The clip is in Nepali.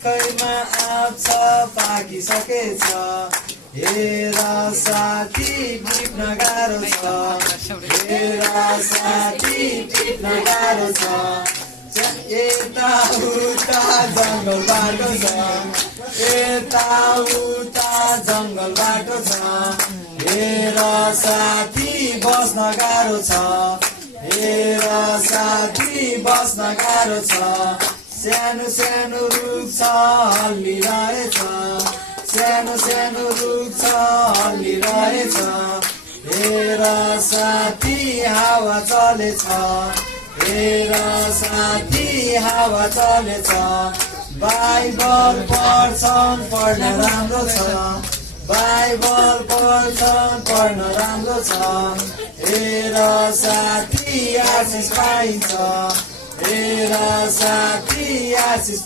नजिकैमा आउँछ पाकिसकेछ हेर साथी टिप्न गाह्रो छ हेर साथी टिप्न गाह्रो छ यता उता जङ्गल बाटो छ यता उता जङ्गल बाटो छ हेर साथी बस्न गाह्रो छ हेर साथी बस्न गाह्रो छ सानो सानो रुख छ हल्लिरहेछ सानो सानो रुख छ हल्लिरहेछ हेर साथी हावा चलेछ हेर साथी हावा चलेछ बाइबल पढ्छन् पढ्न राम्रो छ बाइबल पढ्छन् पढ्न राम्रो छ हेर साथी आशिष पाइन्छ हेर साथी आशिष